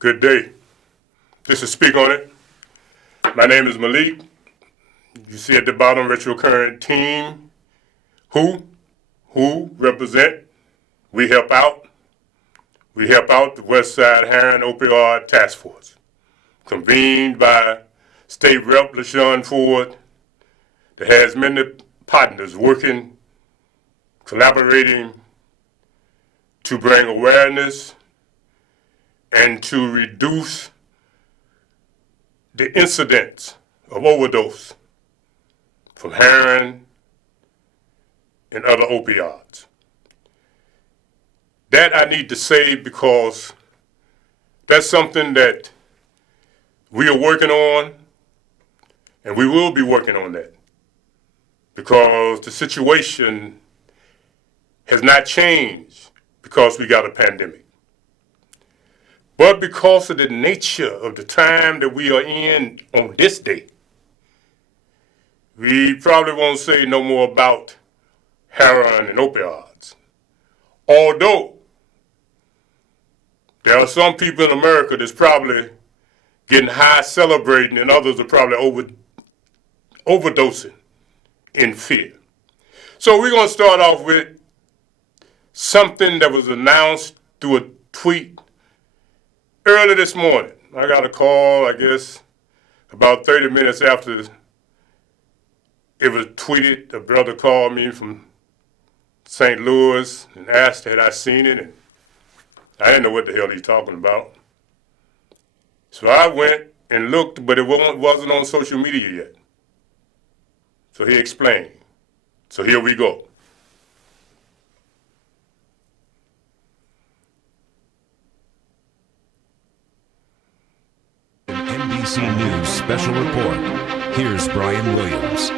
Good day. This is Speak On It. My name is Malik. You see at the bottom, retro current team. Who represent? We help out. We help out the West Side Heroin Opioid Task Force, convened by State Rep LaShawn Ford, that has many partners working, collaborating to bring awareness and to reduce the incidence of overdose from heroin and other opioids. That I need to say because that's something that we are working on, and we will be working on that because the situation has not changed because we got a pandemic. But because of the nature of the time that we are in on this day, we probably won't say no more about heroin and opioids. Although there are some people in America that's probably getting high celebrating and others are probably overdosing in fear. So we're going to start off with something that was announced through a tweet early this morning. I got a call, I guess, about 30 minutes after it was tweeted. A brother called me from St. Louis and asked had I seen it, and I didn't know what the hell he's talking about. So I went and looked, but it wasn't on social media yet. So he explained. So here we go. NBC News Special Report. Here's Brian Williams.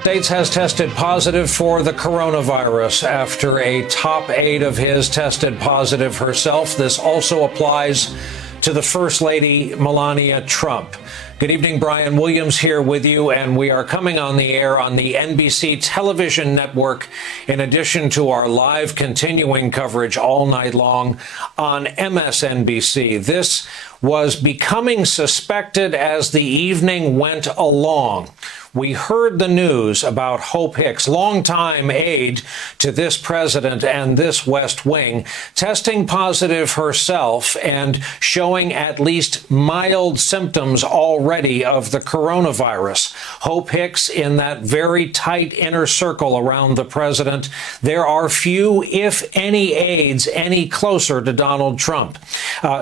States has tested positive for the coronavirus after a top aide of his tested positive herself. This also applies to the First Lady, Melania Trump. Good evening, Brian Williams here with you, and we are coming on the air on the NBC television network in addition to our live continuing coverage all night long on MSNBC. This was becoming suspected as the evening went along. We heard the news about Hope Hicks, longtime aide to this president and this West Wing, testing positive herself and showing at least mild symptoms already of the coronavirus. Hope Hicks in that very tight inner circle around the president. There are few, if any, aides any closer to Donald Trump.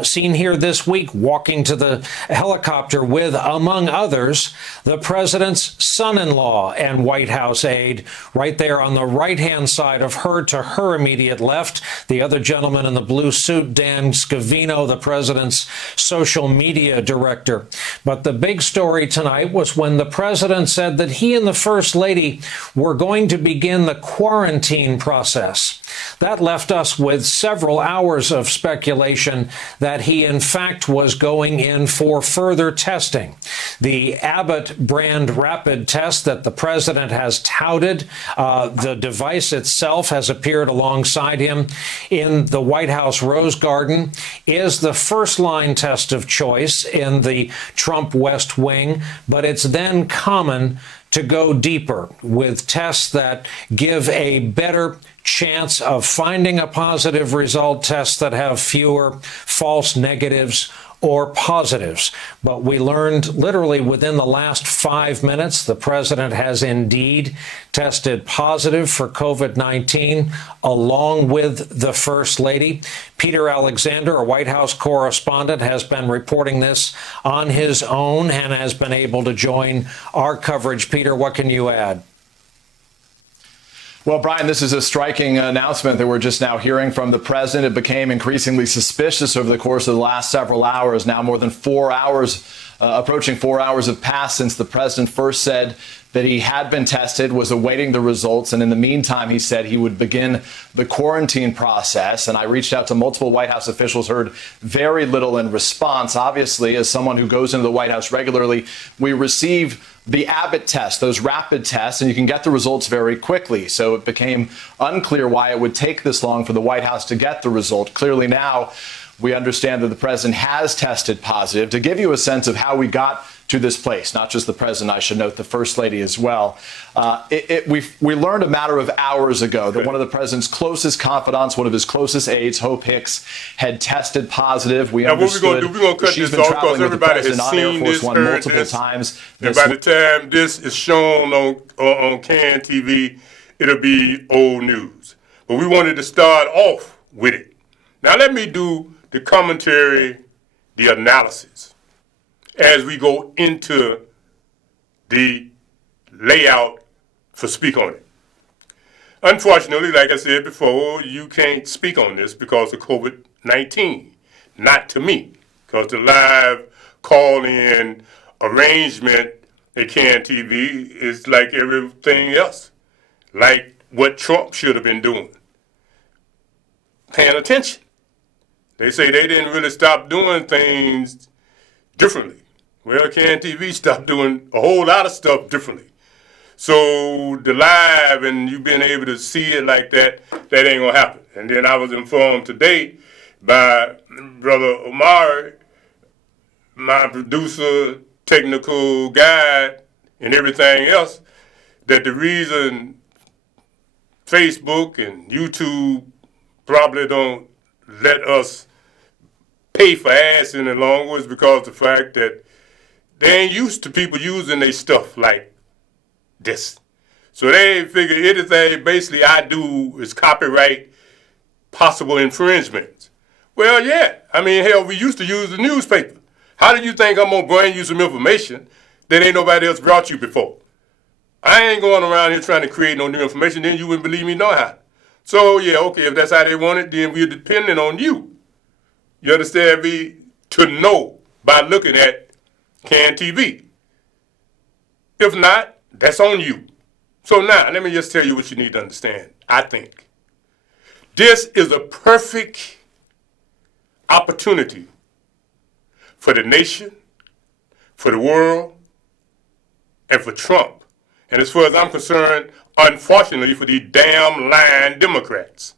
Seen here this week walking to the helicopter with, among others, the president's son-in-law and White House aide, right there on the right-hand side of her to her immediate left. The other gentleman in the blue suit, Dan Scavino, the president's social media director. But the big story tonight was when the president said that he and the First Lady were going to begin the quarantine process. That left us with several hours of speculation that he, in fact, was going in for further testing. The Abbott brand rapid test that the president has touted, the device itself has appeared alongside him in the White House Rose Garden, is the first-line test of choice in the Trump West Wing, but it's then common to go deeper with tests that give a better chance of finding a positive result, tests that have fewer false negatives or positives. But we learned literally within the last 5 minutes, the president has indeed tested positive for COVID-19, along with the First Lady. Peter Alexander, a White House correspondent, has been reporting this on his own and has been able to join our coverage. Peter, what can you add? Well, Brian, this is a striking announcement that we're just now hearing from the president. It became increasingly suspicious over the course of the last several hours. Now more than 4 hours approaching 4 hours have passed since the president first said that he had been tested, was awaiting the results, and in the meantime, he said he would begin the quarantine process. And I reached out to multiple White House officials, heard very little in response. Obviously, as someone who goes into the White House regularly, we receive the Abbott test, those rapid tests, and you can get the results very quickly. So it became unclear why it would take this long for the White House to get the result. Clearly now, we understand that the president has tested positive. To give you a sense of how we got to this place, not just the president, I should note, the first lady as well. We learned a matter of hours ago that one of the president's closest confidants, one of his closest aides, Hope Hicks, had tested positive. We understood we're going to cut she's this been off traveling because with the everybody president has on Air seen Force this, One heard multiple this. times. And by the time this is shown on CAN TV, it'll be old news. But we wanted to start off with it. Now let me do the commentary, the analysis, as we go into the layout for Speak On It. Unfortunately, like I said before, you can't speak on this because of COVID-19. Not to me, because the live call-in arrangement at CAN TV is like everything else, like what Trump should have been doing. Paying attention. They say they didn't really stop doing things differently. Well, CAN TV stopped doing a whole lot of stuff differently. So the live and you being able to see it like that, that ain't gonna happen. And then I was informed today by Brother Omari, my producer, technical guide, and everything else, that the reason Facebook and YouTube probably don't let us pay for ads any longer is because of the fact that they ain't used to people using their stuff like this. So they figure anything basically I do is copyright possible infringements. Well, yeah. I mean, hell, we used to use the newspaper. How do you think I'm going to bring you some information that ain't nobody else brought you before? I ain't going around here trying to create no new information, then you wouldn't believe me no how. So, yeah, okay, if that's how they want it, then we're depending on you. You understand me? To know by looking at CAN TV. If not, that's on you. So now, let me just tell you what you need to understand, I think. This is a perfect opportunity for the nation, for the world, and for Trump. And as far as I'm concerned, unfortunately, for these damn lying Democrats.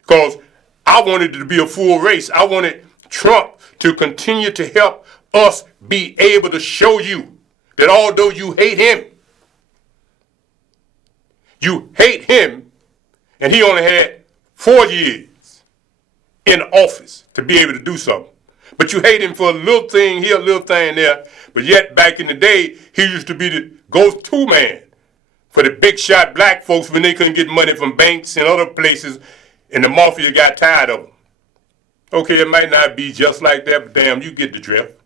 Because I wanted it to be a full race. I wanted Trump to continue to help us be able to show you that although you hate him, and he only had 4 years in office to be able to do something. But you hate him for a little thing here, a little thing there. But yet, back in the day, he used to be the go-to man for the big shot black folks when they couldn't get money from banks and other places, and the mafia got tired of them. Okay, it might not be just like that, but damn, you get the drift.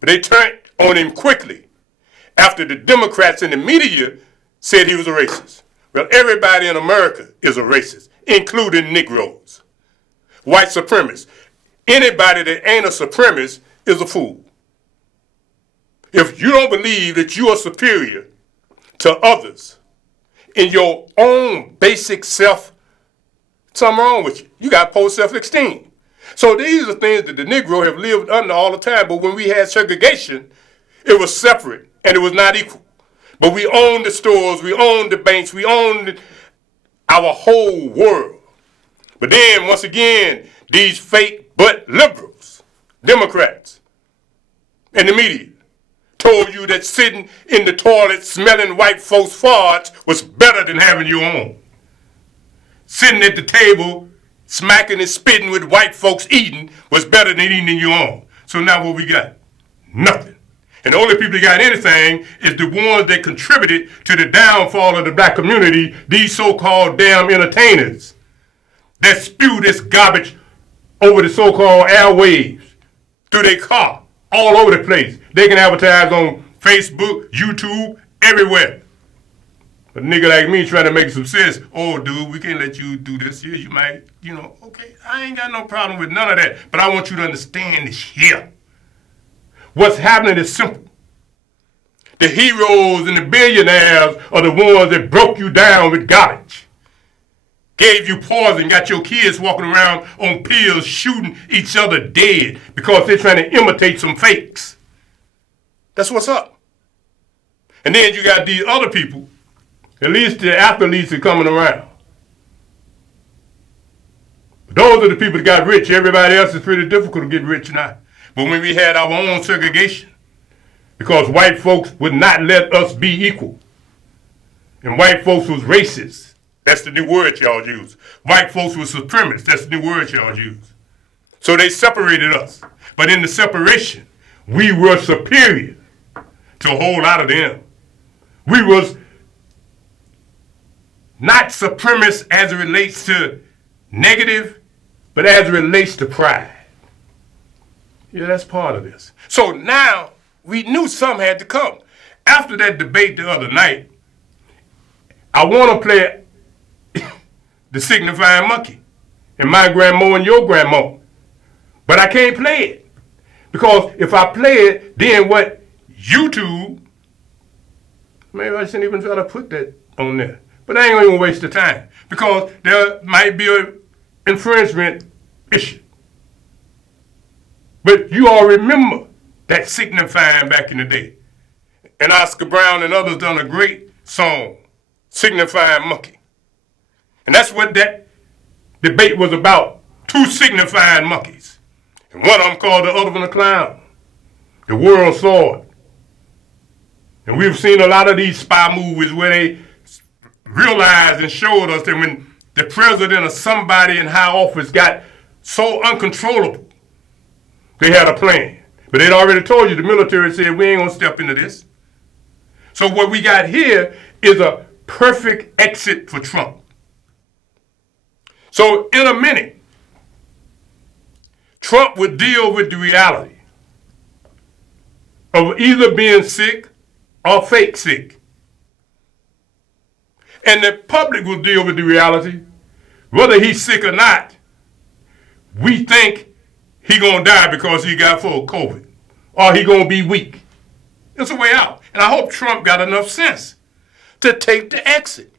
But they turned on him quickly after the Democrats and the media said he was a racist. Well, everybody in America is a racist, including Negroes, white supremacists. Anybody that ain't a supremacist is a fool. If you don't believe that you are superior to others in your own basic self, something wrong with you. You got poor self-esteem. So these are things that the Negro have lived under all the time. But when we had segregation, it was separate and it was not equal. But we owned the stores, we owned the banks, we owned our whole world. But then, once again, these fake but liberals, Democrats, and the media told you that sitting in the toilet smelling white folks' farts was better than having your own. Sitting at the table, smacking and spitting with white folks eating was better than eating in your own. So now what we got? Nothing. And the only people that got anything is the ones that contributed to the downfall of the black community, these so-called damn entertainers that spew this garbage over the so-called airwaves through their car, all over the place. They can advertise on Facebook, YouTube, everywhere. A nigga like me trying to make some sense. Oh, dude, we can't let you do this here. You might, okay. I ain't got no problem with none of that. But I want you to understand this here. What's happening is simple. The heroes and the billionaires are the ones that broke you down with garbage, gave you poison, got your kids walking around on pills shooting each other dead because they're trying to imitate some fakes. That's what's up. And then you got these other people, at least the athletes are coming around. Those are the people that got rich. Everybody else is pretty difficult to get rich now. But when we had our own segregation, because white folks would not let us be equal, and white folks was racist. That's the new word y'all use. White folks were supremacists. That's the new word y'all use. So they separated us. But in the separation, we were superior to a whole lot of them. We was not supremacist as it relates to negative, but as it relates to pride. Yeah, that's part of this. So now we knew something had to come. After that debate the other night, I want to play the signifying monkey, and my grandma and your grandma. But I can't play it. Because if I play it, then what YouTube, maybe I shouldn't even try to put that on there. But I ain't going to waste the time. Because there might be an infringement issue. But you all remember that signifying back in the day. And Oscar Brown and others done a great song, Signifying Monkey. And that's what that debate was about. Two signifying monkeys. And one of them called the other one a clown. The world saw it. And we've seen a lot of these spy movies where they realized and showed us that when the president or somebody in high office got so uncontrollable, they had a plan. But they'd already told you, the military said, we ain't gonna step into this. So what we got here is a perfect exit for Trump. So in a minute, Trump would deal with the reality of either being sick or fake sick. And the public will deal with the reality, whether he's sick or not, we think he gonna die because he got full COVID, or he gonna be weak. It's a way out. And I hope Trump got enough sense to take the exit.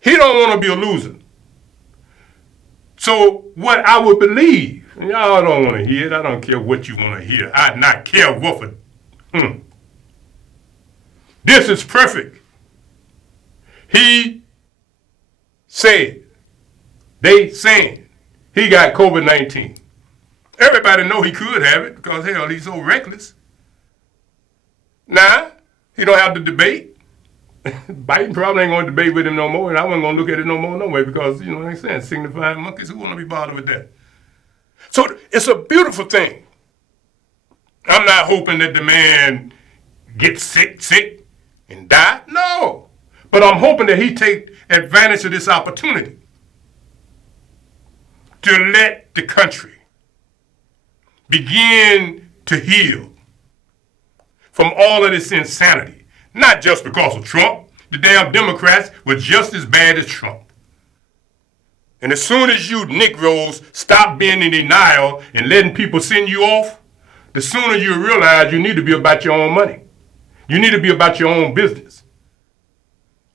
He don't want to be a loser. So what I would believe, and y'all don't want to hear it, I don't care what you want to hear. I not care what for. This is perfect. He said, they saying, he got COVID-19. Everybody know he could have it because, hell, he's so reckless. Now, he don't have to debate. Biden probably ain't going to debate with him no more, and I wasn't going to look at it no more no way because, you know what I'm saying, signifying monkeys, who want to be bothered with that? So it's a beautiful thing. I'm not hoping that the man gets sick and die. No. But I'm hoping that he take advantage of this opportunity to let the country begin to heal from all of this insanity. Not just because of Trump. The damn Democrats were just as bad as Trump. And as soon as you Negroes stop being in denial and letting people send you off, the sooner you realize you need to be about your own money. You need to be about your own business.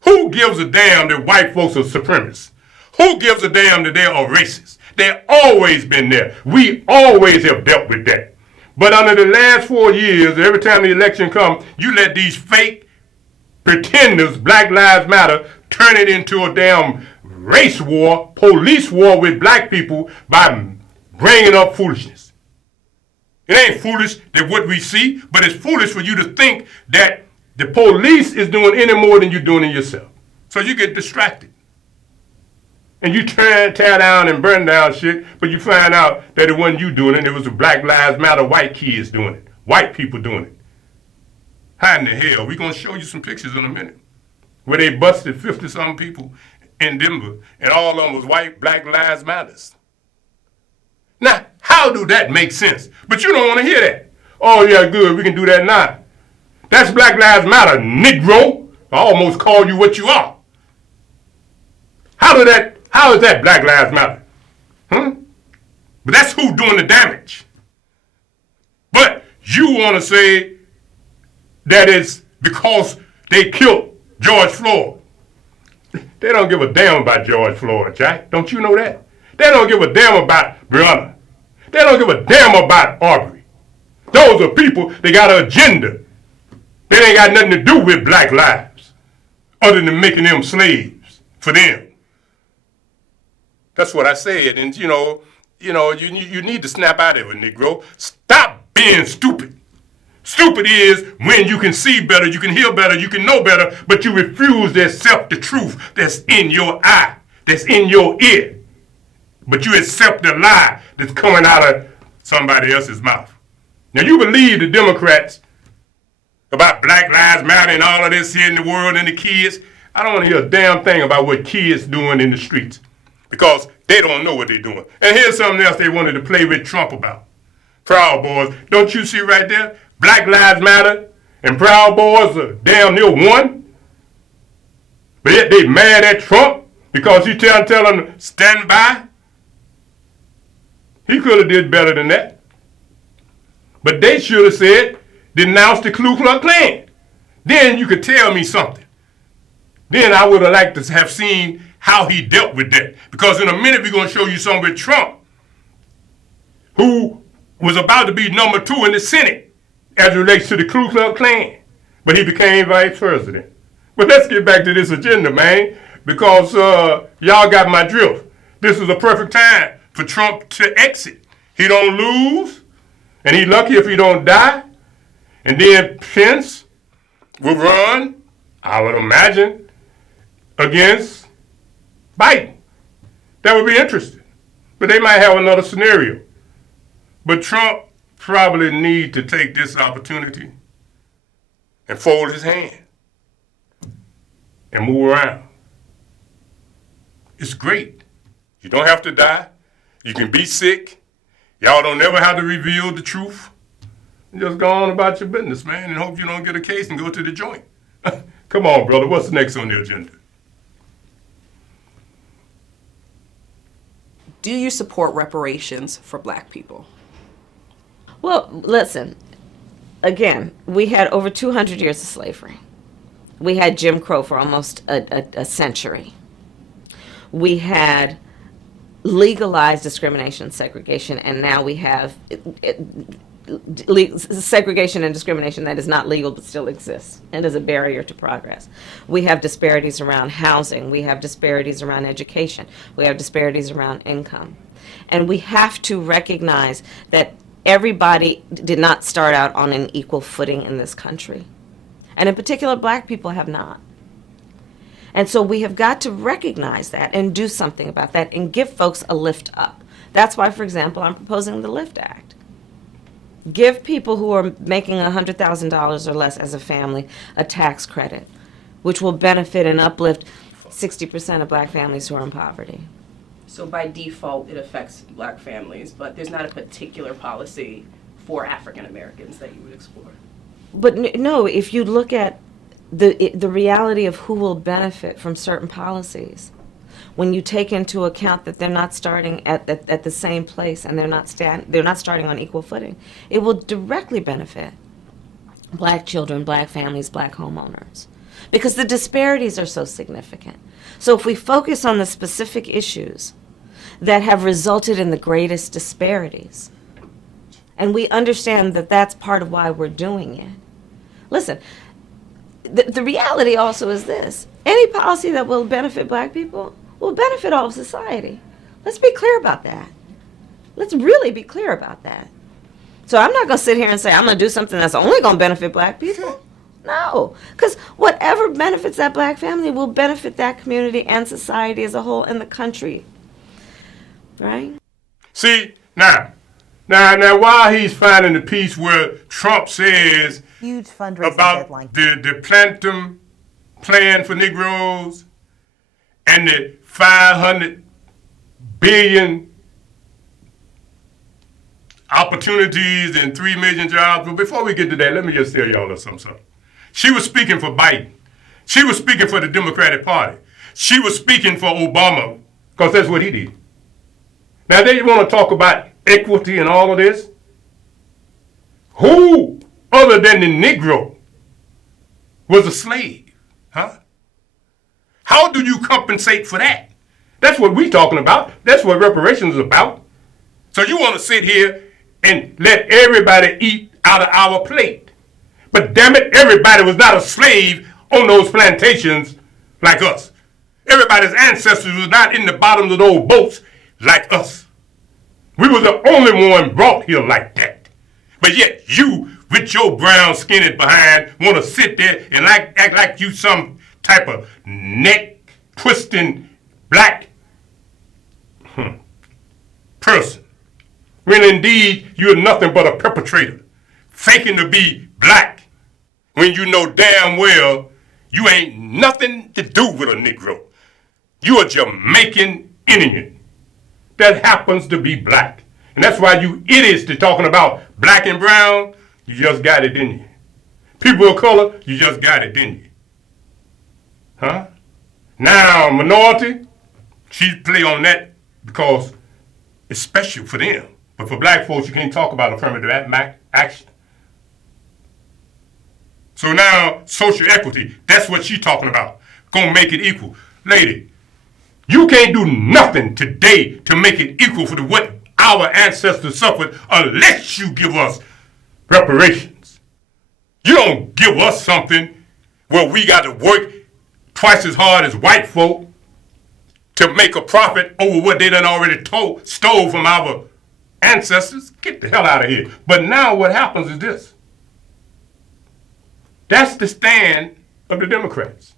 Who gives a damn that white folks are supremacists? Who gives a damn that they are racist? They've always been there. We always have dealt with that. But under the last 4 years, every time the election comes, you let these fake pretenders, Black Lives Matter, turn it into a damn race war, police war with black people by bringing up foolishness. It ain't foolish that what we see, but it's foolish for you to think that the police is doing any more than you're doing it yourself. So you get distracted. And you tear down and burn down shit, but you find out that it wasn't you doing it, it was the Black Lives Matter white kids doing it, white people doing it. How in the hell? We're going to show you some pictures in a minute where they busted 50-something people in Denver, and all of them was white Black Lives Matters. Now, how do that make sense? But you don't want to hear that. Oh, yeah, good, we can do that now. That's Black Lives Matter, Negro. I almost called you what you are. How is that Black Lives Matter? But that's who doing the damage. But You want to say that it's because they killed George Floyd. They don't give a damn about George Floyd, Jack. Don't you know that? They don't give a damn about Breonna. They don't give a damn about Arbery. Those are people, they got an agenda. They ain't got nothing to do with black lives other than making them slaves for them. That's what I said. And, you need to snap out of it, Negro. Stop being stupid. Stupid is when you can see better, you can hear better, you can know better, but you refuse to accept the truth that's in your eye, that's in your ear. But you accept the lie that's coming out of somebody else's mouth. Now, you believe the Democrats about Black Lives Matter and all of this here in the world and the kids. I don't want to hear a damn thing about what kids doing in the streets because they don't know what they're doing. And here's something else they wanted to play with Trump about. Proud Boys. Don't you see right there? Black Lives Matter and Proud Boys are damn near one. But yet they mad at Trump because he tell them to stand by. He could have did better than that. But they should have said, denounce the Ku Klux Klan. Then you could tell me something. Then I would have liked to have seen how he dealt with that. Because in a minute we're going to show you something with Trump, who was about to be number 2 in the Senate as it relates to the Ku Klux Klan. But he became vice president. But let's get back to this agenda, man, because y'all got my drift. This is a perfect time for Trump to exit. He don't lose, and he lucky if he don't die. And then Pence will run, I would imagine, against Biden. That would be interesting. But they might have another scenario. But Trump probably need to take this opportunity and fold his hand and move around. It's great. You don't have to die. You can be sick. Y'all don't never have to reveal the truth. Just go on about your business, man, and hope you don't get a case and go to the joint. Come on, brother. What's next on the agenda? Do you support reparations for black people? Well, listen, again, we had over 200 years of slavery. We had Jim Crow for almost a century. We had legalized discrimination and segregation, and now we have segregation and discrimination that is not legal but still exists and is a barrier to progress. We have disparities around housing. We have disparities around education. We have disparities around income. And we have to recognize that everybody did not start out on an equal footing in this country. And in particular, black people have not. And so we have got to recognize that and do something about that and give folks a lift up. That's why, for example, I'm proposing the LIFT Act. Give people who are making $100,000 or less as a family a tax credit, which will benefit and uplift 60% of black families who are in poverty. So by default, it affects black families, but there's not a particular policy for African Americans that you would explore. But no, if you look at the reality of who will benefit from certain policies, when you take into account that they're not starting at the same place and they're not starting on equal footing, it will directly benefit black children, black families, black homeowners, because the disparities are so significant. So if we focus on the specific issues that have resulted in the greatest disparities, and we understand that that's part of why we're doing it. Listen, the reality also is this: any policy that will benefit black people will benefit all of society. Let's be clear about that. Let's really be clear about that. So I'm not going to sit here and say I'm going to do something that's only going to benefit black people. No, because whatever benefits that black family will benefit that community and society as a whole and the country. Right? See, now, while he's finding the piece where Trump says huge fundraising about deadline. the Platinum Plan for Negroes and the 500 billion opportunities and 3 million jobs. But before we get to that, let me just tell y'all something. She was speaking for Biden. She was speaking for the Democratic Party. She was speaking for Obama, because that's what he did. Now, they want to talk about equity and all of this. Who other than the Negro was a slave? Huh? How do you compensate for that? That's what we're talking about. That's what reparations is about. So you want to sit here and let everybody eat out of our plate. But damn it, everybody was not a slave on those plantations like us. Everybody's ancestors was not in the bottoms of those boats like us. We was the only one brought here like that. But yet you, with your brown skinny behind, want to sit there and act like you some type of neck-twisting black person. When indeed you're nothing but a perpetrator, faking to be black, when you know damn well you ain't nothing to do with a Negro. You a Jamaican Indian that happens to be black. And that's why you idiots that talking about black and brown, you just got it, didn't you? People of color, you just got it, didn't you? Huh? Now, minority, she play on that because it's special for them. But for black folks, you can't talk about affirmative action. So now, social equity, that's what she's talking about. Gonna make it equal. Lady, you can't do nothing today to make it equal for what our ancestors suffered unless you give us reparations. You don't give us something where we got to work twice as hard as white folk to make a profit over what they done already stole from our ancestors. Get the hell out of here. But now what happens is this. That's the stand of the Democrats.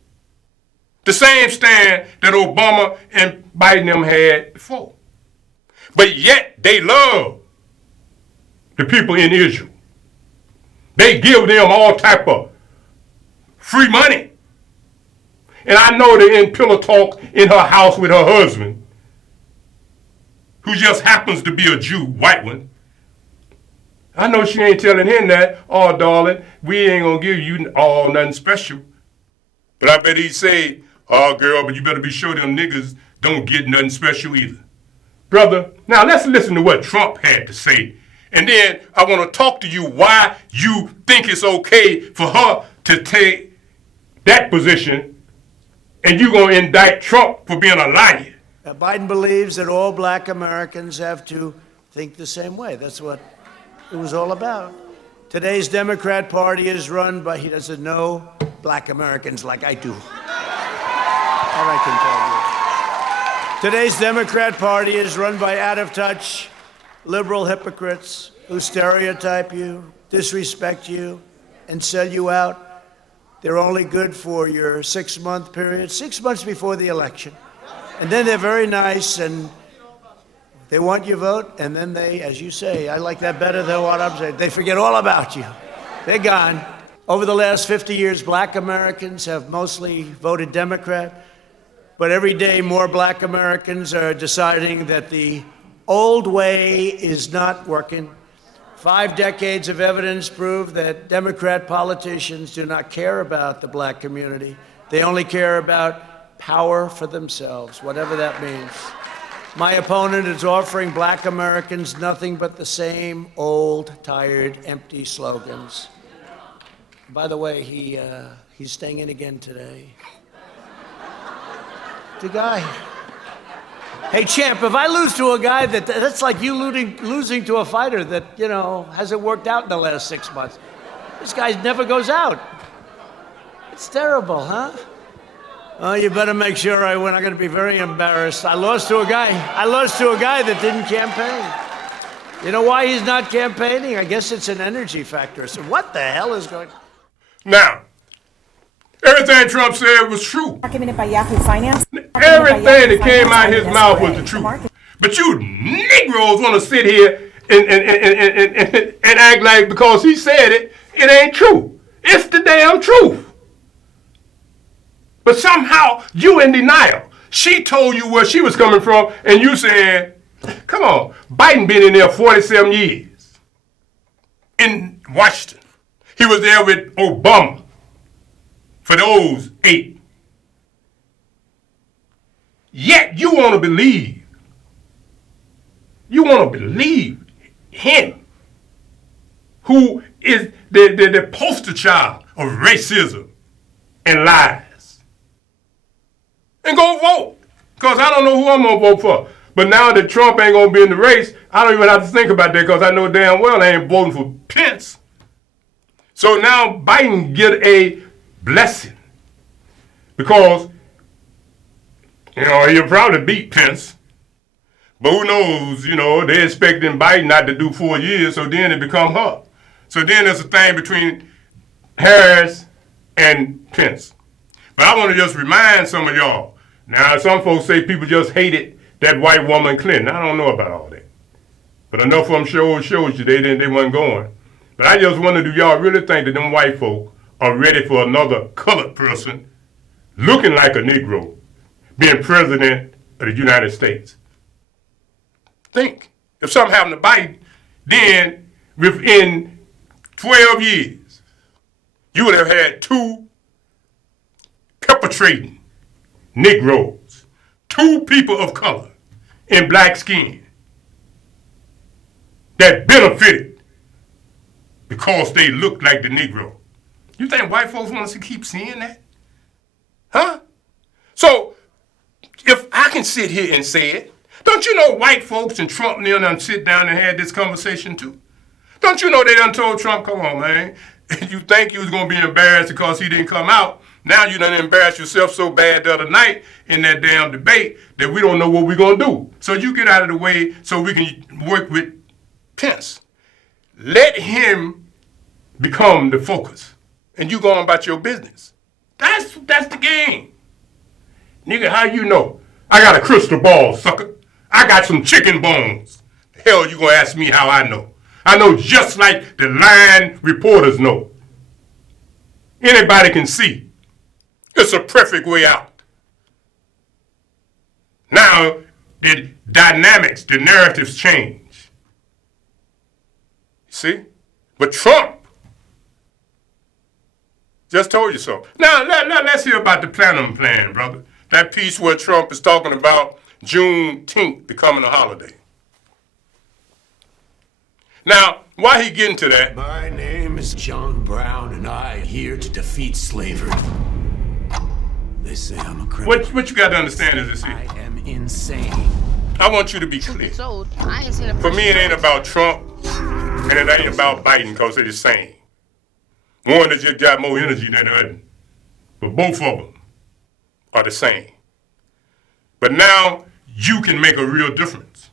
The same stand that Obama and Biden them had before. But yet they love the people in Israel. They give them all type of free money. And I know they're in pillow talk in her house with her husband, who just happens to be a Jew, white one. I know she ain't telling him that, oh, darling, we ain't gonna give you all nothing special. But I bet he'd say, oh, girl, but you better be sure them niggas don't get nothing special either. Brother, now let's listen to what Trump had to say. And then I want to talk to you why you think it's okay for her to take that position and you're going to indict Trump for being a liar. Biden believes that all black Americans have to think the same way. That's what it was all about. Today's Democrat Party is run by, he doesn't know black Americans like I do. That I can tell you. Today's Democrat Party is run by out-of-touch liberal hypocrites who stereotype you, disrespect you, and sell you out. They're only good for your 6-month period, 6 months before the election. And then they're very nice and they want your vote, and then they, as you say, I like that better than what I'm saying, they forget all about you. They're gone. Over the last 50 years, black Americans have mostly voted Democrat, but every day more black Americans are deciding that the old way is not working. 5 decades of evidence prove that Democrat politicians do not care about the black community. They only care about power for themselves, whatever that means. My opponent is offering black Americans nothing but the same old, tired, empty slogans. By the way, he's staying in again today. The guy. Hey, champ, if I lose to a guy that's like you losing to a fighter that, hasn't worked out in the last 6 months. This guy never goes out. It's terrible, huh? Oh, you better make sure I win. I'm going to be very embarrassed. I lost to a guy that didn't campaign. You know why he's not campaigning? I guess it's an energy factor. So what the hell is going on? Now, everything Trump said was true. Documented by Yahoo Finance. Everything that came out of his mouth was the truth. But you Negroes want to sit here and act like because he said it, it ain't true. It's the damn truth. But somehow you in denial. She told you where she was coming from, and you said, come on, Biden been in there 47 years in Washington. He was there with Obama for those 8. Yet you want to believe him, who is the poster child of racism and lies. And go vote. Because I don't know who I'm going to vote for. But now that Trump ain't going to be in the race, I don't even have to think about that because I know damn well I ain't voting for Pence. So now Biden get a blessing. Because, he'll probably beat Pence. But who knows, they're expecting Biden not to do 4 years, so then it become her. So then there's a thing between Harris and Pence. But I want to just remind some of y'all. Now, some folks say people just hated that white woman Clinton. I don't know about all that. But enough of them shows you they wasn't going. But I just wonder, do y'all really think that them white folk are ready for another colored person looking like a Negro being president of the United States? Think. If something happened to Biden, then within 12 years, you would have had 2 perpetrating Negroes, 2 people of color in black skin that benefited because they looked like the Negro. You think white folks want us to keep seeing that? Huh? So, if I can sit here and say it, don't you know white folks and Trump and them done sit down and had this conversation too? Don't you know they done told Trump, come on, man, you think you was going to be embarrassed because he didn't come out. Now you done embarrassed yourself so bad the other night in that damn debate that we don't know what we're going to do. So you get out of the way so we can work with Pence. Let him become the focus. And you go on about your business. That's the game. Nigga, how you know? I got a crystal ball, sucker. I got some chicken bones. The hell you gonna ask me how I know? I know just like the line reporters know. Anybody can see. It's a perfect way out. Now, the dynamics, the narratives change. See? But Trump just told you so. Now, let's hear about the Platinum Plan, brother. That piece where Trump is talking about Juneteenth becoming a holiday. Now, why he getting to that? My name is John Brown, and I'm here to defeat slavery. They say I'm a criminal. What you got to understand is this here. I am insane. I want you to be clear. For me, it ain't about Trump, and it ain't about Biden, because they're the same. One that just got more energy than the other. But both of them are the same. But now you can make a real difference.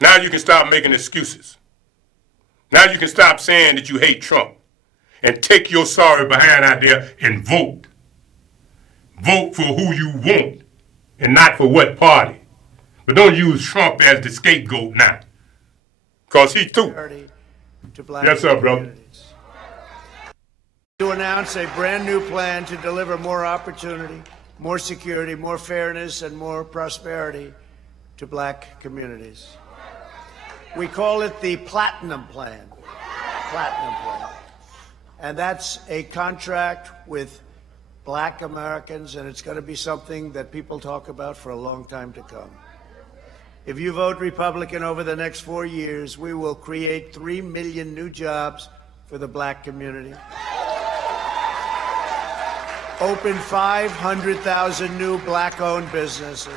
Now you can stop making excuses. Now you can stop saying that you hate Trump and take your sorry behind out there and vote. Vote for who you want and not for what party. But don't use Trump as the scapegoat now. Because he too. Yes, sir, brother. To announce a brand new plan to deliver more opportunity, more security, more fairness, and more prosperity to black communities. We call it the Platinum Plan. Platinum Plan. And that's a contract with black Americans, and it's going to be something that people talk about for a long time to come. If you vote Republican over the next 4 years, we will create 3 million new jobs for the black community. Open 500,000 new black-owned businesses.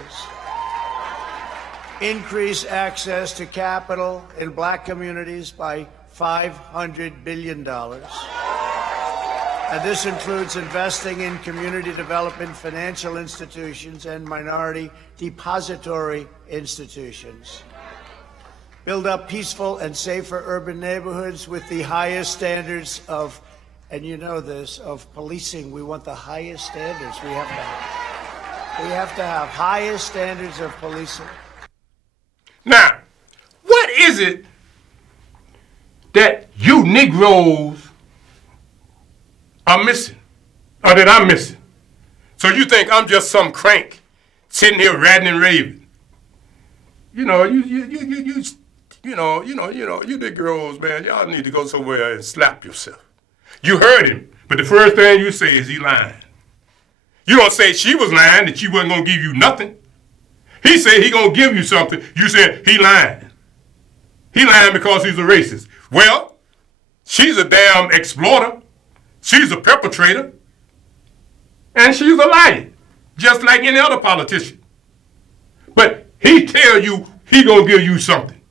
Increase access to capital in black communities by $500 billion. And this includes investing in community development, financial institutions, and minority depository institutions. Build up peaceful and safer urban neighborhoods with the highest standards of, and you know this, of policing. We want the highest standards. We have to have highest standards of policing. Now, what is it that you Negroes are missing, or that I'm missing? So you think I'm just some crank sitting here ranting and raving? You Negroes, man, y'all need to go somewhere and slap yourself. You heard him, but the first thing you say is he lying. You don't say she was lying, that she wasn't gonna give you nothing. He said he gonna give you something. You said he lying. He lying because he's a racist. Well, She's a damn exploiter. She's a perpetrator. And she's a liar, just like any other politician. But he tell you he gonna give you something.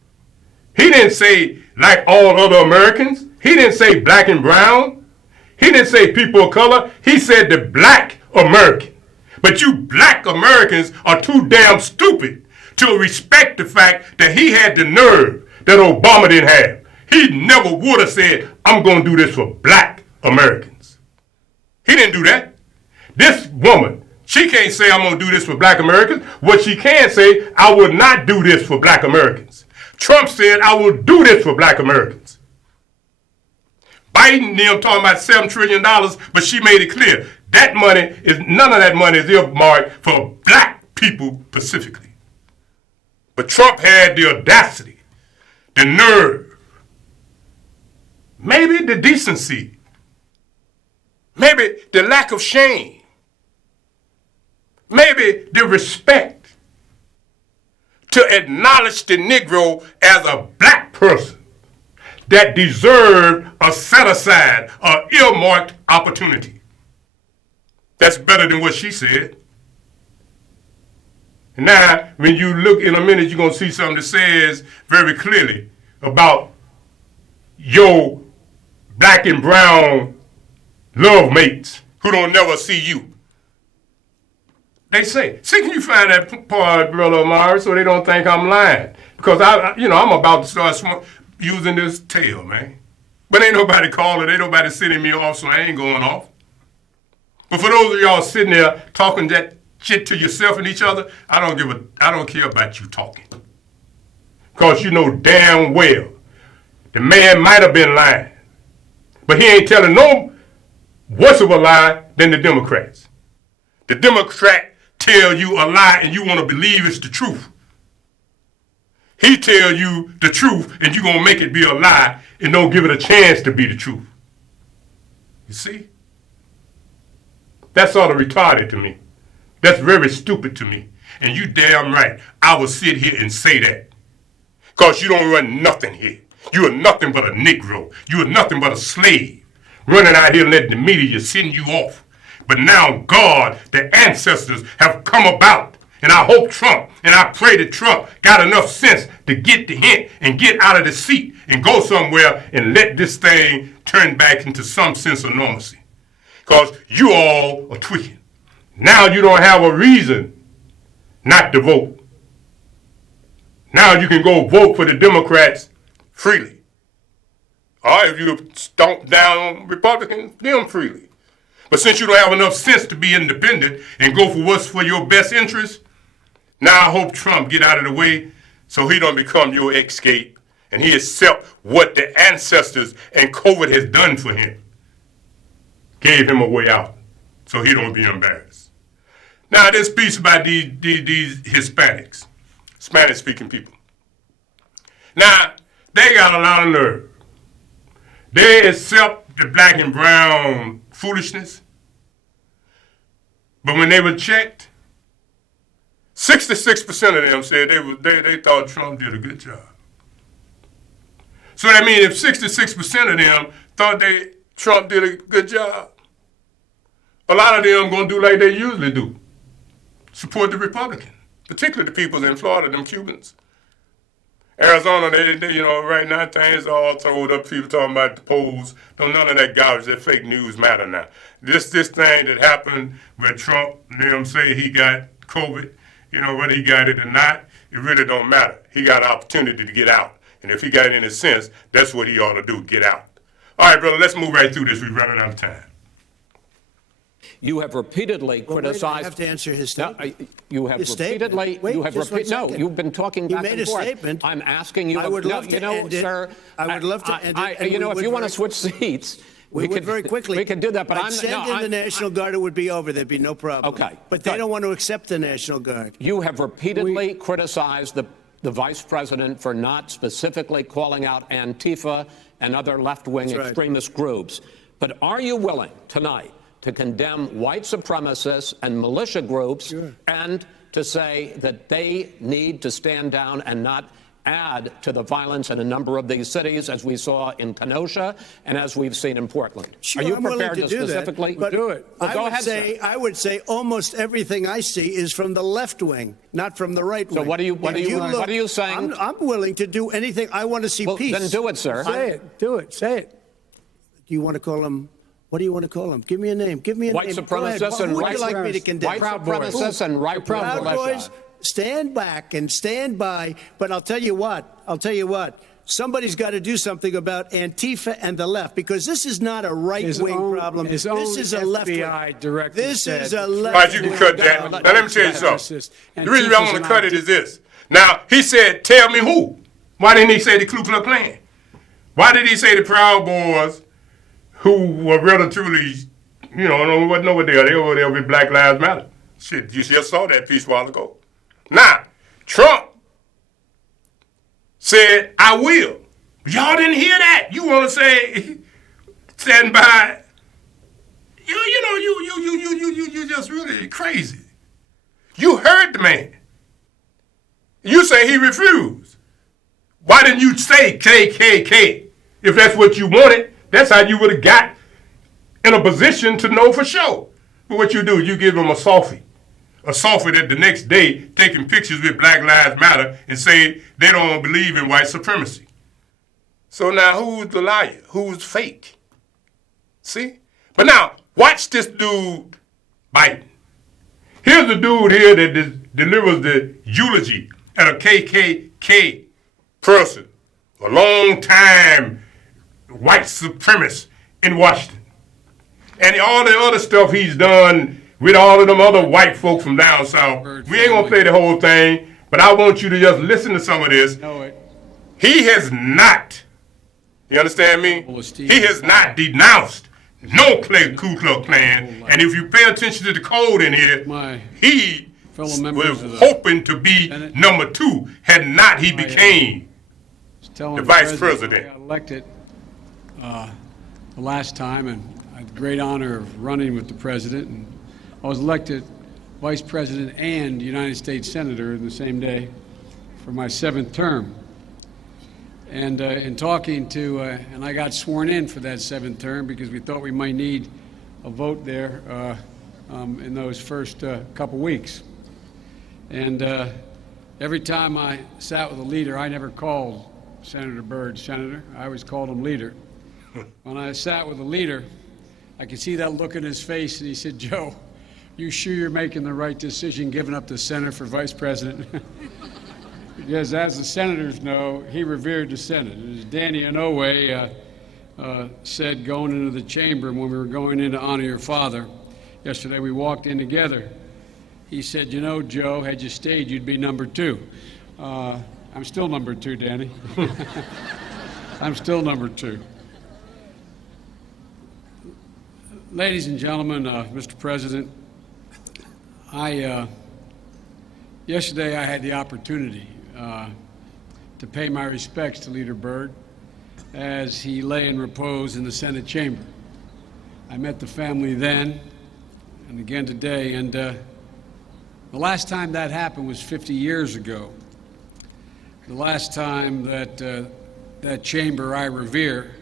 He didn't say like all other Americans. He didn't say black and brown. He didn't say people of color. He said the black American. But you black Americans are too damn stupid to respect the fact that he had the nerve that Obama didn't have. He never would have said, I'm going to do this for black Americans. He didn't do that. This woman, she can't say I'm going to do this for black Americans. What she can say, I will not do this for black Americans. Trump said, I will do this for black Americans. Biden, them talking about $7 trillion, but she made it clear that money is, none of that money is earmarked for black people specifically. But Trump had the audacity, the nerve, maybe the decency, maybe the lack of shame, maybe the respect to acknowledge the Negro as a black person that deserved a set-aside, an earmarked opportunity. That's better than what she said. And now, when you look in a minute, you're going to see something that says very clearly about your black and brown love mates who don't never see you. They say, see, can you find that part, Brother Amari, so they don't think I'm lying? Because I'm about to start using this tail, man. But ain't nobody calling, ain't nobody sending me off, so I ain't going off. But for those of y'all sitting there talking that shit to yourself and each other, I don't care about you talking. Because you know damn well the man might have been lying. But he ain't telling no worse of a lie than the Democrats. The Democrat tell you a lie and you want to believe it's the truth. He tell you the truth and you going to make it be a lie and don't give it a chance to be the truth. You see? That's sort of retarded to me. That's very stupid to me. And you damn right, I will sit here and say that. Because you don't run nothing here. You are nothing but a Negro. You are nothing but a slave. Running out here letting the media send you off. But now God, the ancestors have come about. And I hope Trump, and I pray that Trump got enough sense to get the hint and get out of the seat and go somewhere and let this thing turn back into some sense of normalcy. Because you all are tweaking. Now you don't have a reason not to vote. Now you can go vote for the Democrats freely. Or if you stomp down Republicans, them freely. But since you don't have enough sense to be independent and go for what's for your best interest, now I hope Trump get out of the way so he don't become your escape and he accept what the ancestors and COVID has done for him. Gave him a way out so he don't be embarrassed. Now this piece about these Hispanics, Spanish-speaking people. Now, they got a lot of nerve. They accept the black and brown foolishness. But when they were checked, 66% of them said they thought Trump did a good job. So that means if 66% of them thought Trump did a good job, a lot of them going to do like they usually do. Support the Republican, particularly the people in Florida, them Cubans. Arizona, they right now things are all throwed up. People talking about the polls. Don't none of that garbage, that fake news matter now. This thing that happened where Trump, say he got COVID, whether he got it or not, it really don't matter. He got an opportunity to get out. And if he got any sense, that's what he ought to do, get out. All right, brother, let's move right through this. We're running out of time. You have repeatedly criticized. I have to answer his statement. No, you have his repeatedly. Wait, you have just 1 second. No, you've been talking back and forth. You made a statement. I'm asking you. I would love to end it. Sir. I would love to end it. If you want to switch seats, we could very quickly. We could do that, but I'd send in the National Guard. It would be over. There'd be no problem. Okay, but they don't want to accept the National Guard. You have repeatedly criticized the vice president for not specifically calling out Antifa and other left-wing extremist groups. But are you willing tonight to condemn white supremacists and militia groups and to say that they need to stand down and not add to the violence in a number of these cities, as we saw in Kenosha and as we've seen in Portland. Sure, Are you I'm willing prepared to do specifically that, but do it? Well, go ahead, sir. I would say almost everything I see is from the left wing, not from the right wing. So what are you saying? I'm willing to do anything. I want to see peace. Then do it, sir. Say it. Do it. Say it. Do you want to call him? What do you want to call him? Give me a name. Give me a White name. supremacists and Who would right you like me to condemn? White supremacists and right Proud Boys, stand back and stand by. But I'll tell you what. Somebody's got to do something about Antifa and the left, because this is not a right-wing problem. This is a left-wing. This is a left-wing. All right, you can cut that. Now, let me tell you something. The reason I want to cut it is this. Now, he said, tell me who. Why didn't he say the Ku Klux Klan? Why did he say the Proud Boys, who were relatively, wasn't over there. They were over there with Black Lives Matter. Shit, you just saw that piece a while ago. Now, Trump said, I will. Y'all didn't hear that. You want to say, stand by. You just really crazy. You heard the man. You say he refused. Why didn't you say KKK? If that's what you wanted, that's how you would have got in a position to know for sure. But what you do, you give them a selfie that the next day taking pictures with Black Lives Matter and say they don't believe in white supremacy. So now who's the liar? Who's fake? See? But now, watch this dude, Biden. Here's the dude here that delivers the eulogy at a KKK person, a long-time white supremacist in Washington. And all the other stuff he's done with all of them other white folks from down south. We ain't gonna play the whole thing, but I want you to just listen to some of this. He has not, you understand me? He has not denounced no Ku Klux Klan. And if you pay attention to the code in here, he was hoping to be number 2. Had not, he became the vice president. I got elected the last time, and I had the great honor of running with the president. And I was elected vice president and United States senator in the same day for my 7th term. And in talking to, and I got sworn in for that 7th term because we thought we might need a vote there in those first couple weeks. And every time I sat with a leader, I never called Senator Byrd Senator. I always called him leader. When I sat with a leader, I could see that look in his face, and he said, Joe, you sure you're making the right decision giving up the Senate for vice president? Because as the senators know, he revered the Senate. As Danny Inouye said going into the chamber when we were going in to honor your father, yesterday we walked in together. He said, Joe, had you stayed, you'd be number 2. I'm still number 2, Danny. I'm still number 2. Ladies and gentlemen, Mr. President, yesterday I had the opportunity to pay my respects to Leader Byrd as he lay in repose in the Senate chamber. I met the family then and again today, and the last time that happened was 50 years ago. The last time that that chamber I revere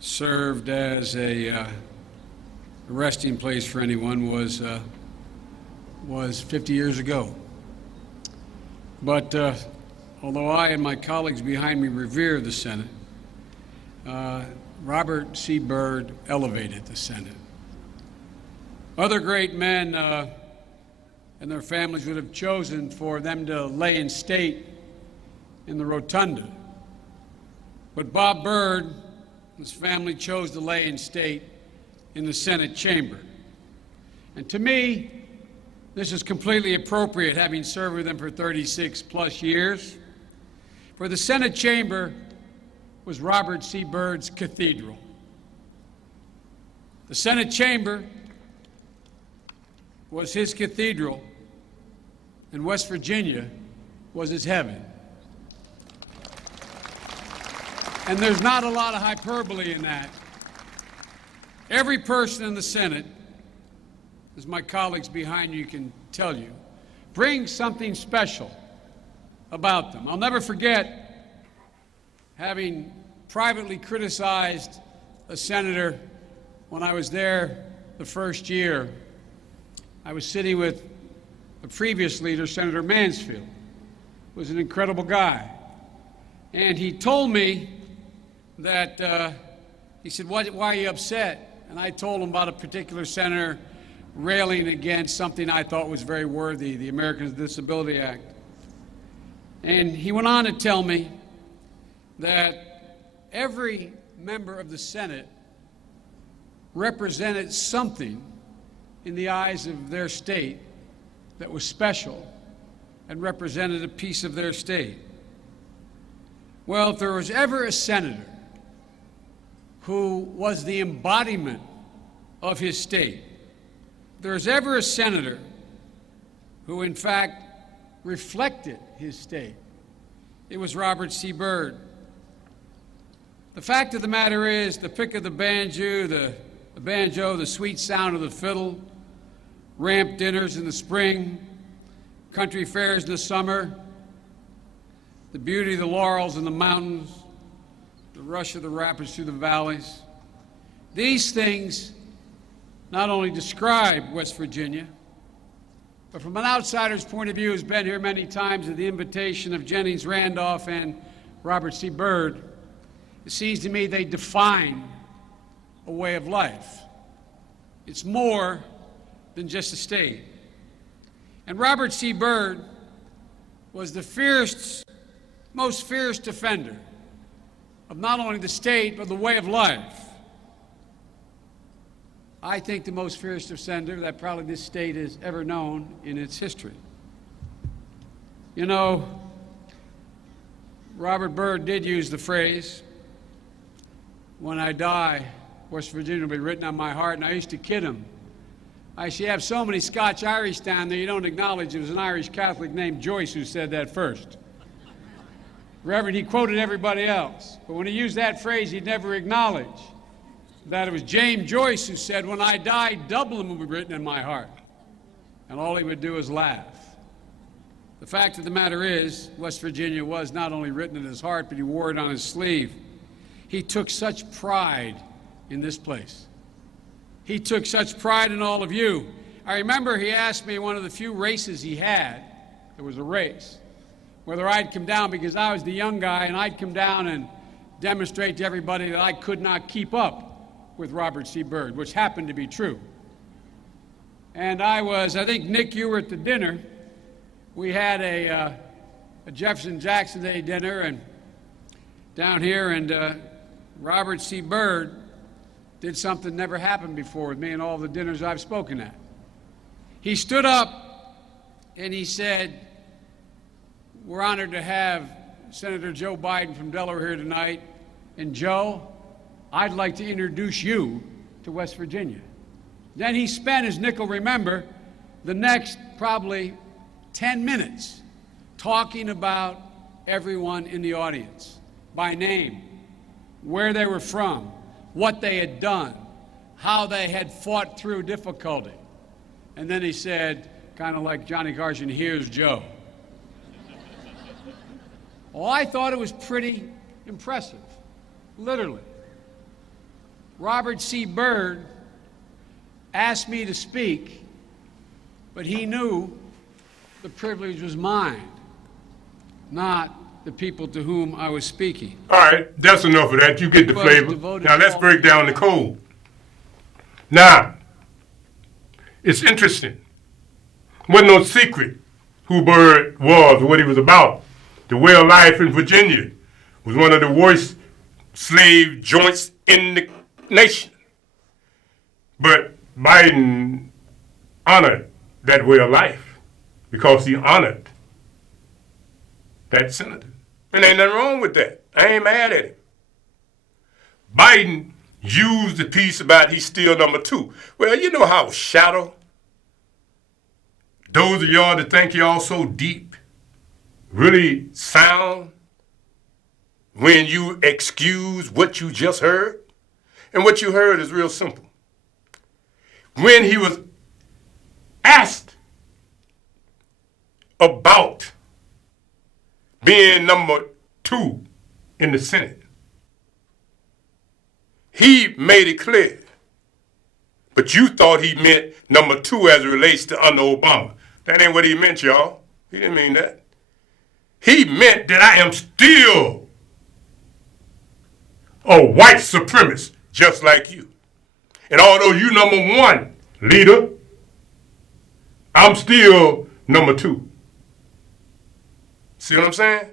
served as a resting place for anyone was 50 years ago. But although I and my colleagues behind me revere the Senate, Robert C. Byrd elevated the Senate. Other great men and their families would have chosen for them to lay in state in the rotunda. But Bob Byrd, his family chose to lay in state in the Senate chamber. And to me, this is completely appropriate, having served with them for 36 plus years. For the Senate chamber was Robert C. Byrd's cathedral. The Senate chamber was his cathedral, and West Virginia was his heaven. And there's not a lot of hyperbole in that. Every person in the Senate, as my colleagues behind you can tell you, brings something special about them. I'll never forget having privately criticized a senator when I was there the first year. I was sitting with the previous leader, Senator Mansfield, who was an incredible guy. And he told me that, he said, why are you upset? And I told him about a particular senator railing against something I thought was very worthy, the Americans with Disability Act. And he went on to tell me that every member of the Senate represented something in the eyes of their state that was special and represented a piece of their state. Well, if there was ever a senator who was the embodiment of his state, if there was ever a senator who, in fact, reflected his state, it was Robert C. Byrd. The fact of the matter is, the pick of the banjo, the sweet sound of the fiddle, ramp dinners in the spring, country fairs in the summer, the beauty of the laurels in the mountains, the rush of the rapids through the valleys. These things not only describe West Virginia, but from an outsider's point of view, who's been here many times at the invitation of Jennings Randolph and Robert C. Byrd, it seems to me they define a way of life. It's more than just a state. And Robert C. Byrd was the most fierce defender of not only the state, but the way of life. I think the most fierce defender that probably this state has ever known in its history. You know, Robert Byrd did use the phrase, "When I die, West Virginia will be written on my heart," and I used to kid him. I said, "You have so many Scotch-Irish down there, you don't acknowledge it was an Irish Catholic named Joyce who said that first." Reverend, he quoted everybody else, but when he used that phrase, he'd never acknowledge that it was James Joyce who said, "When I die, Dublin will be written in my heart." And all he would do is laugh. The fact of the matter is, West Virginia was not only written in his heart, but he wore it on his sleeve. He took such pride in this place. He took such pride in all of you. I remember he asked me one of the few races he had, there was a race, whether I'd come down, because I was the young guy, and I'd come down and demonstrate to everybody that I could not keep up with Robert C. Byrd, which happened to be true. And I think, Nick, you were at the dinner. We had a Jefferson Jackson Day dinner and down here, and Robert C. Byrd did something never happened before with me in all the dinners I've spoken at. He stood up and he said, "We're honored to have Senator Joe Biden from Delaware here tonight. And Joe, I'd like to introduce you to West Virginia." Then he spent, as Nick will remember, the next probably 10 minutes talking about everyone in the audience by name, where they were from, what they had done, how they had fought through difficulty. And then he said, kind of like Johnny Carson, "Here's Joe." Well, I thought it was pretty impressive, literally. Robert C. Byrd asked me to speak, but he knew the privilege was mine, not the people to whom I was speaking. All right, that's enough of that. You get the flavor. Now let's break down the code. Now, it's interesting. Wasn't no secret who Byrd was or what he was about. The way of life in Virginia was one of the worst slave joints in the nation. But Biden honored that way of life because he honored that senator. And ain't nothing wrong with that. I ain't mad at him. Biden used the piece about he's still number 2. Well, you know how shallow those of y'all that think y'all so deep really sound when you excuse what you just heard. And what you heard is real simple. When he was asked about being number 2 in the Senate. He made it clear. But you thought he meant number 2 as it relates to under Obama. That ain't what he meant, y'all. He didn't mean that. He meant that I am still a white supremacist, just like you. And although you number 1 leader, I'm still number 2. See what I'm saying?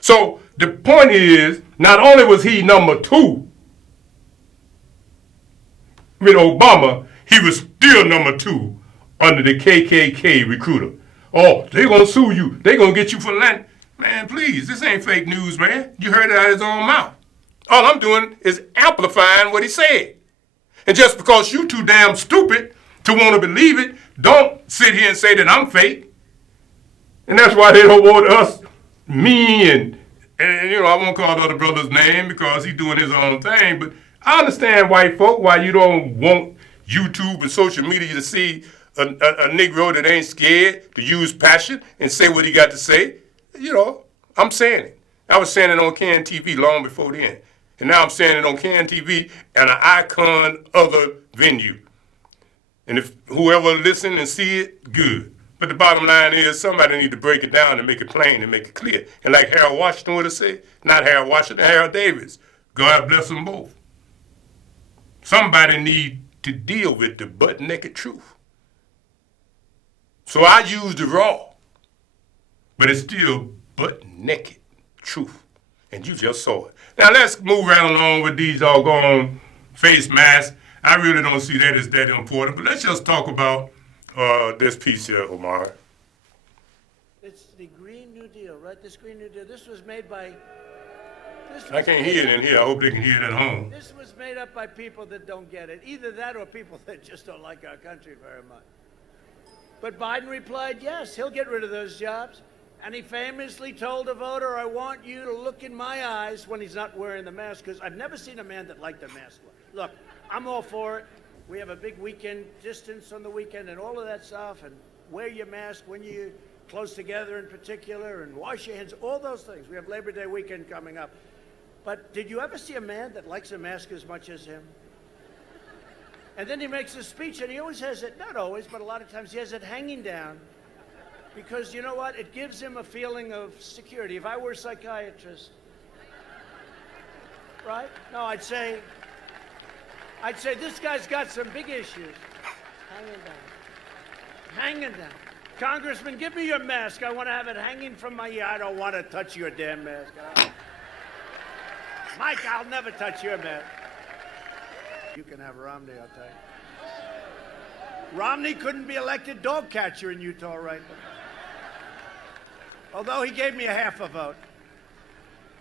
So the point is, not only was he number 2 with Obama, he was still number 2 under the KKK recruiter. Oh, they're going to sue you. They're going to get you for land. Man, please, this ain't fake news, man. You heard it out of his own mouth. All I'm doing is amplifying what he said. And just because you too damn stupid to want to believe it, don't sit here and say that I'm fake. And that's why they don't want us, me, and you know, I won't call the other brother's name because he's doing his own thing, but I understand white folk why you don't want YouTube and social media to see a Negro that ain't scared to use passion and say what he got to say. You know, I'm saying it. I was saying it on CAN TV long before then. And now I'm saying it on CAN TV and an icon other venue. And if whoever listen and see it, good. But the bottom line is somebody need to break it down and make it plain and make it clear. And like Harold Washington would have said, not Harold Washington, Harold Davis. God bless them both. Somebody need to deal with the butt-naked truth. So I use the raw, but it's still butt-naked truth. And you just saw it. Now let's move right along with these doggone face masks. I really don't see that as that important, but let's just talk about this piece here, Omar. It's the Green New Deal, right? This Green New Deal. This was made by... I can't hear it in here. I hope they can hear it at home. This was made up by people that don't get it. Either that or people that just don't like our country very much. But Biden replied, yes, he'll get rid of those jobs. And he famously told a voter, I want you to look in my eyes when he's not wearing the mask, because I've never seen a man that liked a mask. Look, I'm all for it. We have a big weekend distance on the weekend and all of that stuff, and wear your mask when you're close together in particular, and wash your hands, all those things. We have Labor Day weekend coming up. But did you ever see a man that likes a mask as much as him? And then he makes a speech, and he always has it, not always, but a lot of times he has it hanging down, because you know what? It gives him a feeling of security. If I were a psychiatrist, right? No, I'd say this guy's got some big issues. Hanging down. Congressman, give me your mask. I want to have it hanging from my ear. I don't want to touch your damn mask. Mike, I'll never touch your mask. You can have Romney, I'll tell you. Romney couldn't be elected dog catcher in Utah right now. Although he gave me a half a vote.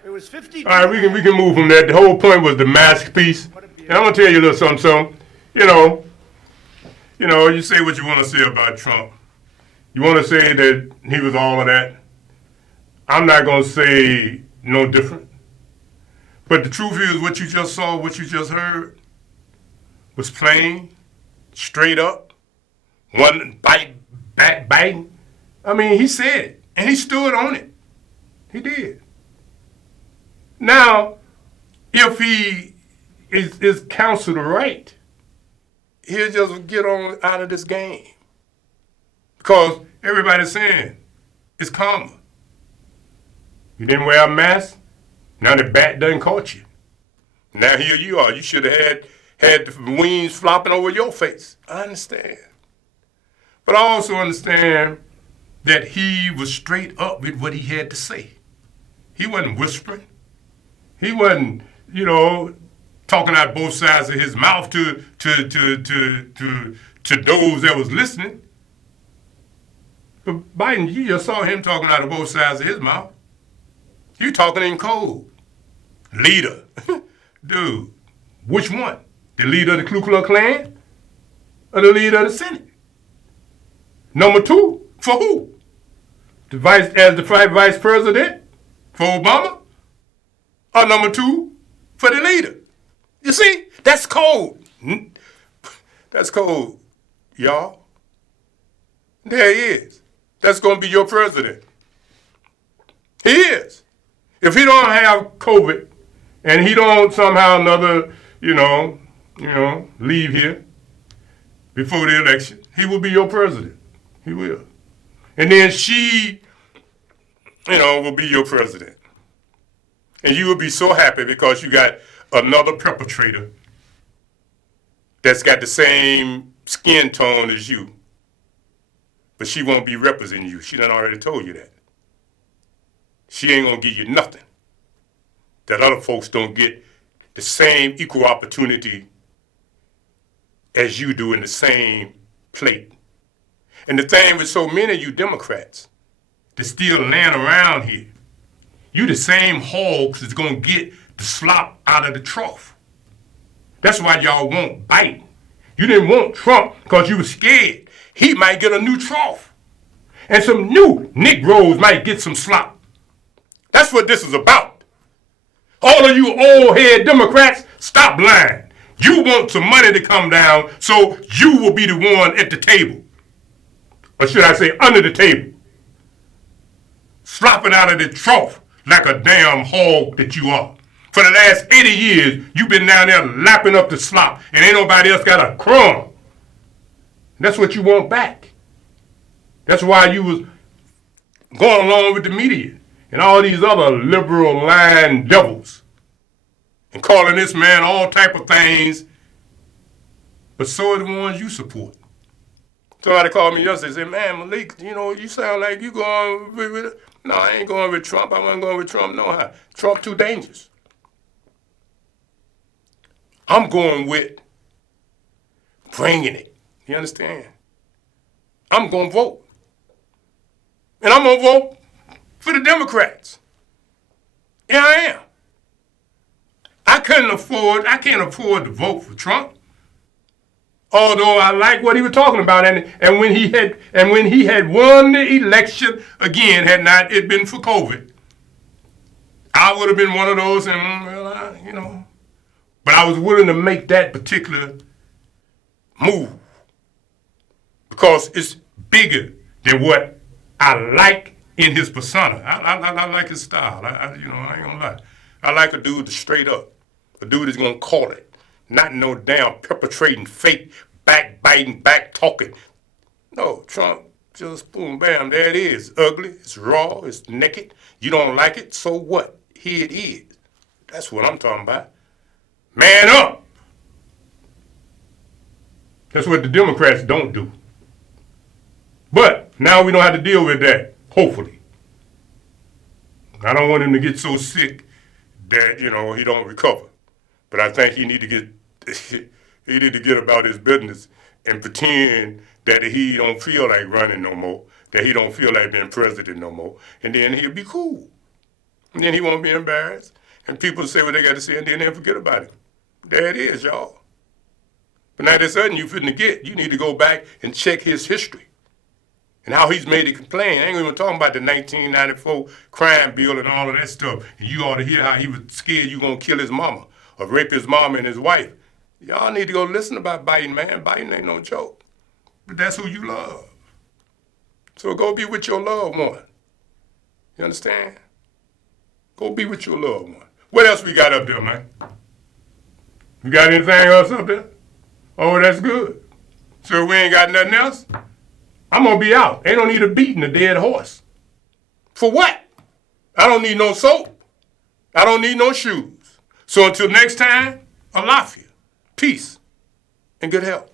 It was 52. All right, we can move from that. The whole point was the mask piece. And I'm going to tell you a little something. You know, you say what you want to say about Trump. You want to say that he was all of that. I'm not going to say no different. But the truth is what you just saw, what you just heard, was plain, straight up, one backbiting. I mean, he said it, and he stood on it. He did. Now, if he is counseled right, he'll just get on out of this game. Because everybody's saying it's karma. You didn't wear a mask, now the bat done caught you. Now here you are. You should have had the wings flopping over your face. I understand. But I also understand that he was straight up with what he had to say. He wasn't whispering. He wasn't, talking out both sides of his mouth to those that was listening. But Biden, you just saw him talking out of both sides of his mouth. You talking in code. Leader. Dude, which one? The leader of the Ku Klux Klan or the leader of the Senate? Number 2, for who? The vice president for Obama? Or number 2, for the leader? You see, that's code. That's code, y'all. There he is. That's going to be your president. He is. If he don't have COVID and he don't somehow another, leave here before the election, he will be your president. He will. And then she, will be your president. And you will be so happy because you got another perpetrator that's got the same skin tone as you. But she won't be representing you. She done already told you that. She ain't gonna give you nothing that other folks don't get the same equal opportunity as you do in the same plate. And the thing with so many of you Democrats that still laying around here, you the same hogs that's gonna get the slop out of the trough. That's why y'all want Biden. You didn't want Trump because you were scared he might get a new trough. And some new Negroes might get some slop. That's what this is about. All of you old head Democrats, stop lying. You want some money to come down so you will be the one at the table. Or should I say under the table. Slopping out of the trough like a damn hog that you are. For the last 80 years, you've been down there lapping up the slop and ain't nobody else got a crumb. That's what you want back. That's why you was going along with the media and all these other liberal lying devils and calling this man all type of things, but so are the ones you support. Somebody called me yesterday and said, man, Malik, you sound like you going with no, I ain't going with Trump. I wasn't going with Trump. No, how? Trump too dangerous. I'm going with bringing it. You understand? I'm going to vote. And I'm going to vote for the Democrats. Yeah, I am. I can't afford to vote for Trump. Although I like what he was talking about, and when he had won the election again, had not it been for COVID, I would have been one of those, and but I was willing to make that particular move because it's bigger than what I like in his persona. I like his style. I ain't gonna lie. I like a dude that's straight up, a dude that's gonna call it. Not no damn perpetrating, fake, backbiting, back-talking. No, Trump, just boom, bam, there it is. Ugly, it's raw, it's naked. You don't like it, so what? Here it is. That's what I'm talking about. Man up! That's what the Democrats don't do. But now we don't have to deal with that, hopefully. I don't want him to get so sick that, he don't recover. But I think he need to get about his business and pretend that he don't feel like running no more, that he don't feel like being president no more, and then he'll be cool. And then he won't be embarrassed, and people say what they got to say, and then they'll forget about it. There it is, y'all. But now there's something you need to go back and check his history and how he's made it complain. I ain't even talking about the 1994 crime bill and all of that stuff, and you ought to hear how he was scared you gonna kill his mama or rape his mama and his wife. Y'all need to go listen about Biden, man. Biden ain't no joke. But that's who you love. So go be with your loved one. You understand? Go be with your loved one. What else we got up there, man? You got anything else up there? Oh, that's good. So if we ain't got nothing else, I'm going to be out. Ain't no need of beating a dead horse. For what? I don't need no soap. I don't need no shoes. So until next time, Alafia, peace, and good health.